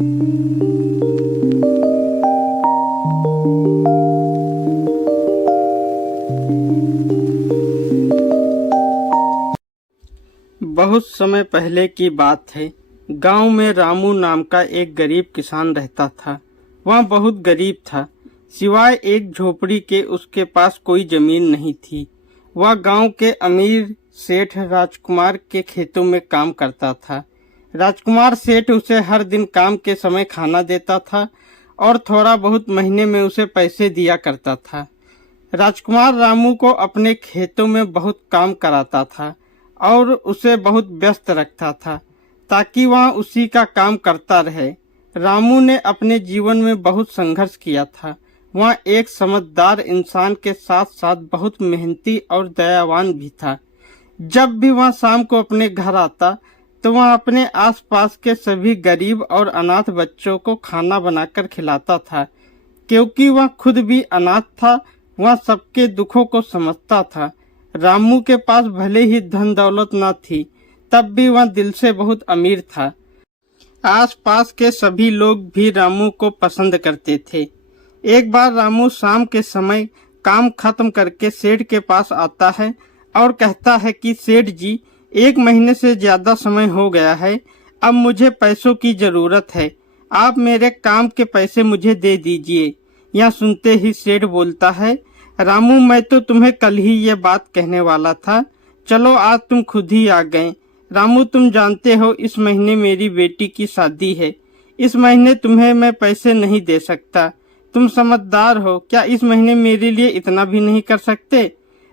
बहुत समय पहले की बात है। गांव में रामू नाम का एक गरीब किसान रहता था। वह बहुत गरीब था, सिवाय एक झोपड़ी के उसके पास कोई जमीन नहीं थी। वह गांव के अमीर सेठ राजकुमार के खेतों में काम करता था। राजकुमार सेठ उसे हर दिन काम के समय खाना देता था और थोड़ा बहुत महीने में उसे पैसे दिया करता था। राजकुमार रामू को अपने खेतों में बहुत काम कराता था और उसे बहुत व्यस्त रखता था ताकि वह उसी का काम करता रहे। रामू ने अपने जीवन में बहुत संघर्ष किया था। वह एक समझदार इंसान के साथ साथ बहुत मेहनती और दयावान भी था। जब भी वह शाम को अपने घर आता तो वह अपने आसपास के सभी गरीब और अनाथ बच्चों को खाना बनाकर खिलाता था। क्योंकि वह खुद भी अनाथ था, वह सबके दुखों को समझता था। रामू के पास भले ही धन दौलत न थी, तब भी वह दिल से बहुत अमीर था। आसपास के सभी लोग भी रामू को पसंद करते थे। एक बार रामू शाम के समय काम खत्म करके सेठ के पास आता है और कहता है कि सेठ जी, 1 महीने से ज्यादा समय हो गया है, अब मुझे पैसों की जरूरत है। आप मेरे काम के पैसे मुझे दे दीजिए। यह सुनते ही सेठ बोलता है, रामू, मैं तो तुम्हें कल ही ये बात कहने वाला था। चलो, आज तुम खुद ही आ गए। रामू, तुम जानते हो इस महीने मेरी बेटी की शादी है। इस महीने तुम्हें मैं पैसे नहीं दे सकता। तुम समझदार हो, क्या इस महीने मेरे लिए इतना भी नहीं कर सकते?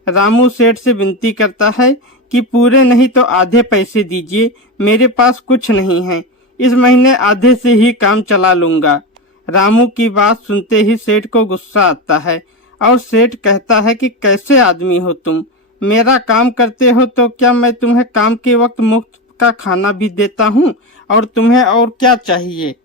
रामू सेठ से विनती करता है कि पूरे नहीं तो आधे पैसे दीजिए, मेरे पास कुछ नहीं है। इस महीने आधे से ही काम चला लूंगा। रामू की बात सुनते ही सेठ को गुस्सा आता है और सेठ कहता है कि कैसे आदमी हो तुम? मेरा काम करते हो तो क्या मैं तुम्हें काम के वक्त मुफ्त का खाना भी देता हूँ, और तुम्हें और क्या चाहिए?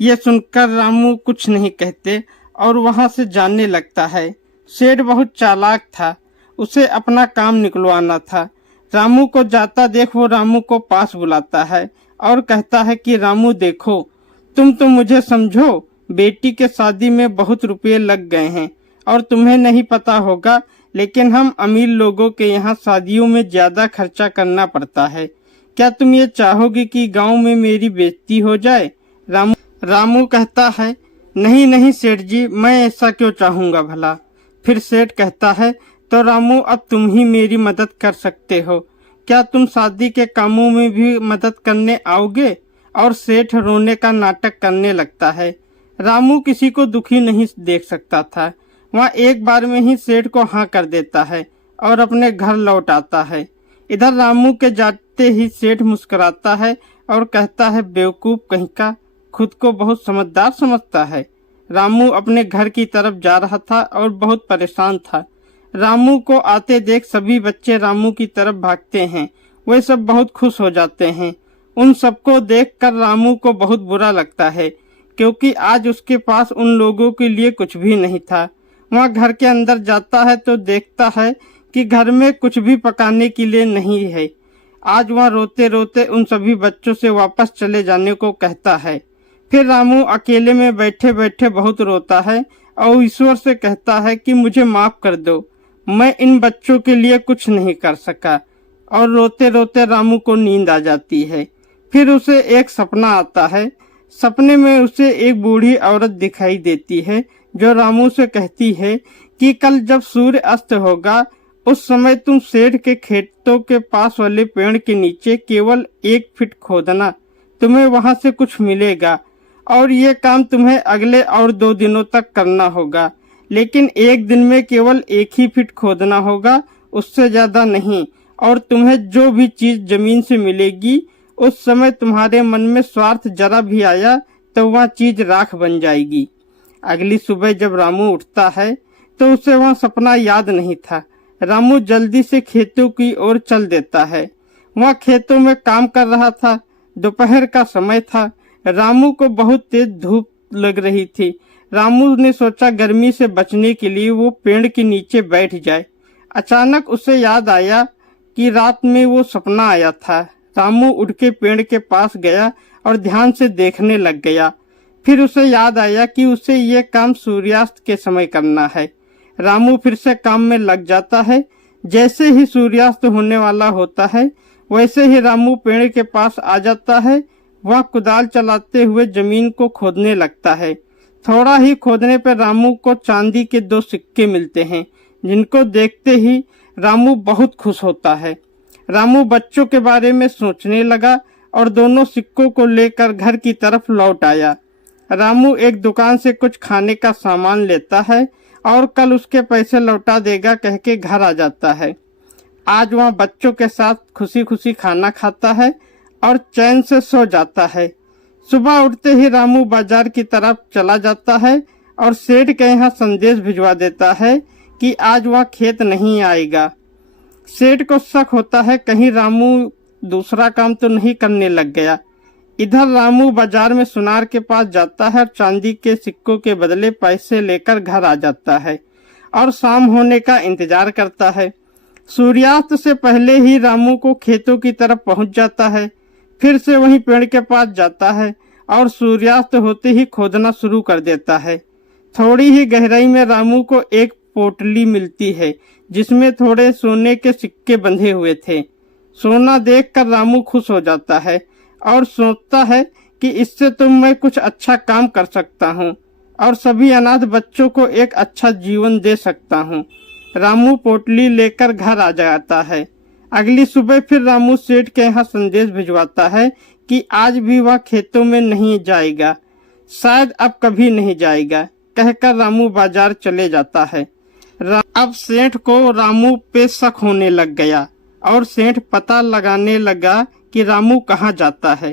ये सुनकर रामू कुछ नहीं कहते और वहां से जाने लगता है। सेठ बहुत चालाक था, उसे अपना काम निकलवाना था। रामू को जाता देख वो रामू को पास बुलाता है और कहता है कि रामू देखो, तुम तो मुझे समझो, बेटी के शादी में बहुत रुपये लग गए हैं और तुम्हें नहीं पता होगा, लेकिन हम अमीर लोगों के यहाँ शादियों में ज्यादा खर्चा करना पड़ता है। क्या तुम ये चाहोगे कि गांव में मेरी बेइज्जती हो जाए? रामू कहता है, नहीं नहीं सेठ जी, मैं ऐसा क्यों चाहूंगा भला। फिर सेठ कहता है, तो रामू, अब तुम ही मेरी मदद कर सकते हो। क्या तुम शादी के कामों में भी मदद करने आओगे? और सेठ रोने का नाटक करने लगता है। रामू किसी को दुखी नहीं देख सकता था। वह एक बार में ही सेठ को हाँ कर देता है और अपने घर लौट आता है। इधर रामू के जाते ही सेठ मुस्कुराता है और कहता है, बेवकूफ कहीं का, खुद को बहुत समझदार समझता है। रामू अपने घर की तरफ जा रहा था और बहुत परेशान था। रामू को आते देख सभी बच्चे रामू की तरफ भागते हैं। वे सब बहुत खुश हो जाते हैं। उन सबको देखकर रामू को बहुत बुरा लगता है, क्योंकि आज उसके पास उन लोगों के लिए कुछ भी नहीं था। वह घर के अंदर जाता है तो देखता है कि घर में कुछ भी पकाने के लिए नहीं है। आज वह रोते रोते उन सभी बच्चों से वापस चले जाने को कहता है। फिर रामू अकेले में बैठे बैठे बहुत रोता है और ईश्वर से कहता है कि मुझे माफ कर दो, मैं इन बच्चों के लिए कुछ नहीं कर सका। और रोते रोते रामू को नींद आ जाती है। फिर उसे एक सपना आता है। सपने में उसे एक बूढ़ी औरत दिखाई देती है जो रामू से कहती है कि कल जब सूर्य अस्त होगा, उस समय तुम सेठ के खेतों के पास वाले पेड़ के नीचे केवल 1 फीट खोदना, तुम्हें वहां से कुछ मिलेगा। और ये काम तुम्हें अगले और 2 दिनों तक करना होगा, लेकिन एक दिन में केवल 1 ही फीट खोदना होगा, उससे ज्यादा नहीं। और तुम्हें जो भी चीज जमीन से मिलेगी, उस समय तुम्हारे मन में स्वार्थ जरा भी आया तो वह चीज राख बन जाएगी। अगली सुबह जब रामू उठता है तो उसे वह सपना याद नहीं था। रामू जल्दी से खेतों की ओर चल देता है। वह खेतों में काम कर रहा था। दोपहर का समय था। रामू को बहुत तेज धूप लग रही थी। रामू ने सोचा गर्मी से बचने के लिए वो पेड़ के नीचे बैठ जाए। अचानक उसे याद आया कि रात में वो सपना आया था। रामू उठ के पेड़ के पास गया और ध्यान से देखने लग गया। फिर उसे याद आया कि उसे ये काम सूर्यास्त के समय करना है। रामू फिर से काम में लग जाता है। जैसे ही सूर्यास्त होने वाला होता है वैसे ही रामू पेड़ के पास आ जाता है। वह कुदाल चलाते हुए जमीन को खोदने लगता है। थोड़ा ही खोदने पर रामू को चांदी के 2 सिक्के मिलते हैं, जिनको देखते ही रामू बहुत खुश होता है। रामू बच्चों के बारे में सोचने लगा और दोनों सिक्कों को लेकर घर की तरफ लौट आया। रामू एक दुकान से कुछ खाने का सामान लेता है और कल उसके पैसे लौटा देगा कह के घर आ जाता है। आज वह बच्चों के साथ खुशी खुशी खाना खाता है और चैन से सो जाता है। सुबह उठते ही रामू बाजार की तरफ चला जाता है और सेठ के यहाँ संदेश भिजवा देता है कि आज वह खेत नहीं आएगा। सेठ को शक होता है कहीं रामू दूसरा काम तो नहीं करने लग गया। इधर रामू बाजार में सुनार के पास जाता है और चांदी के सिक्कों के बदले पैसे लेकर घर आ जाता है और शाम होने का इंतजार करता है। सूर्यास्त से पहले ही रामू को खेतों की तरफ पहुंच जाता है। फिर से वहीं पेड़ के पास जाता है और सूर्यास्त होते ही खोदना शुरू कर देता है। थोड़ी ही गहराई में रामू को एक पोटली मिलती है जिसमें थोड़े सोने के सिक्के बंधे हुए थे। सोना देखकर रामू खुश हो जाता है और सोचता है कि इससे तो मैं कुछ अच्छा काम कर सकता हूँ और सभी अनाथ बच्चों को एक अच्छा जीवन दे सकता हूँ। रामू पोटली लेकर घर आ जाता है। अगली सुबह फिर रामू सेठ के यहाँ संदेश भिजवाता है कि आज भी वह खेतों में नहीं जाएगा, शायद अब कभी नहीं जाएगा, कहकर रामू बाजार चले जाता है। अब सेठ को रामू पे शक होने लग गया और सेठ पता लगाने लगा कि रामू कहाँ जाता है।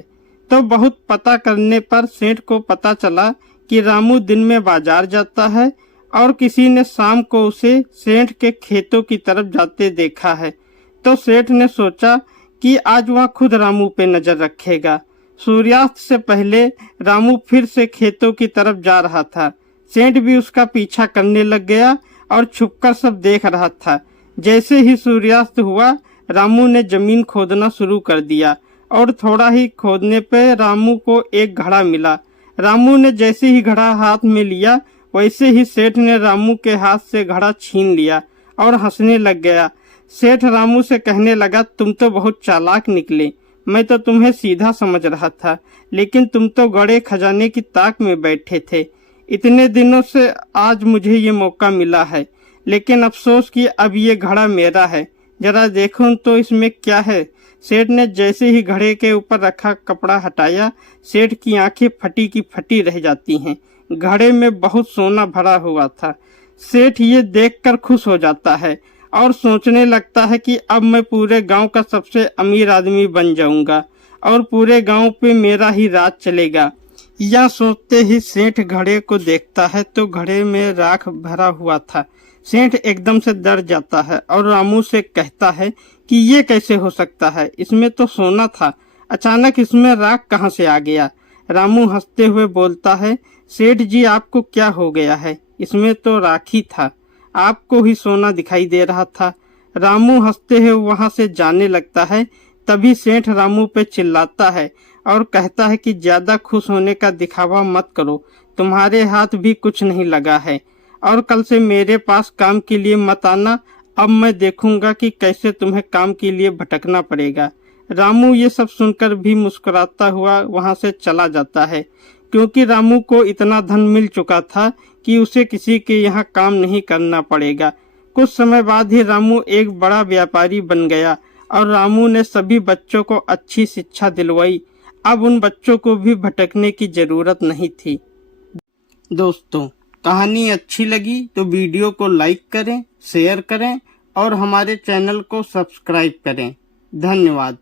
तो बहुत पता करने पर सेठ को पता चला कि रामू दिन में बाजार जाता है और किसी ने शाम को उसे सेठ के खेतों की तरफ जाते देखा है। तो सेठ ने सोचा कि आज वह खुद रामू पे नजर रखेगा। सूर्यास्त से पहले रामू फिर से खेतों की तरफ जा रहा था। सेठ भी उसका पीछा करने लग गया और छुपकर सब देख रहा था। जैसे ही सूर्यास्त हुआ रामू ने जमीन खोदना शुरू कर दिया और थोड़ा ही खोदने पे रामू को एक घड़ा मिला। रामू ने जैसे ही घड़ा हाथ में लिया वैसे ही सेठ ने रामू के हाथ से घड़ा छीन लिया और हंसने लग गया। सेठ रामू से कहने लगा, तुम तो बहुत चालाक निकले, मैं तो तुम्हें सीधा समझ रहा था, लेकिन तुम तो गड़े खजाने की ताक में बैठे थे। इतने दिनों से आज मुझे ये मौका मिला है, लेकिन अफसोस कि अब ये घड़ा मेरा है, जरा देखो तो इसमें क्या है। सेठ ने जैसे ही घड़े के ऊपर रखा कपड़ा हटाया, सेठ की आंखें फटी की फटी रह जाती हैं। घड़े में बहुत सोना भरा हुआ था। सेठ ये देखकर खुश हो जाता है और सोचने लगता है कि अब मैं पूरे गांव का सबसे अमीर आदमी बन जाऊंगा और पूरे गांव पे मेरा ही राज चलेगा। यह सोचते ही सेठ घड़े को देखता है तो घड़े में राख भरा हुआ था। सेठ एकदम से डर जाता है और रामू से कहता है कि ये कैसे हो सकता है, इसमें तो सोना था, अचानक इसमें राख कहाँ से आ गया। रामू हंसते हुए बोलता है, सेठ जी आपको क्या हो गया है, इसमें तो राख ही था, आपको ही सोना दिखाई दे रहा था। रामू हंसते हुए वहां से जाने लगता है। तभी सेठ रामू पे चिल्लाता है और कहता है कि ज्यादा खुश होने का दिखावा मत करो, तुम्हारे हाथ भी कुछ नहीं लगा है और कल से मेरे पास काम के लिए मत आना। अब मैं देखूंगा कि कैसे तुम्हें काम के लिए भटकना पड़ेगा। रामू ये सब सुनकर भी मुस्कुराता हुआ वहां से चला जाता है, क्योंकि रामू को इतना धन मिल चुका था कि उसे किसी के यहाँ काम नहीं करना पड़ेगा। कुछ समय बाद ही रामू एक बड़ा व्यापारी बन गया और रामू ने सभी बच्चों को अच्छी शिक्षा दिलवाई। अब उन बच्चों को भी भटकने की जरूरत नहीं थी। दोस्तों, कहानी अच्छी लगी तो वीडियो को लाइक करें, शेयर करें और हमारे चैनल को सब्सक्राइब करें। धन्यवाद।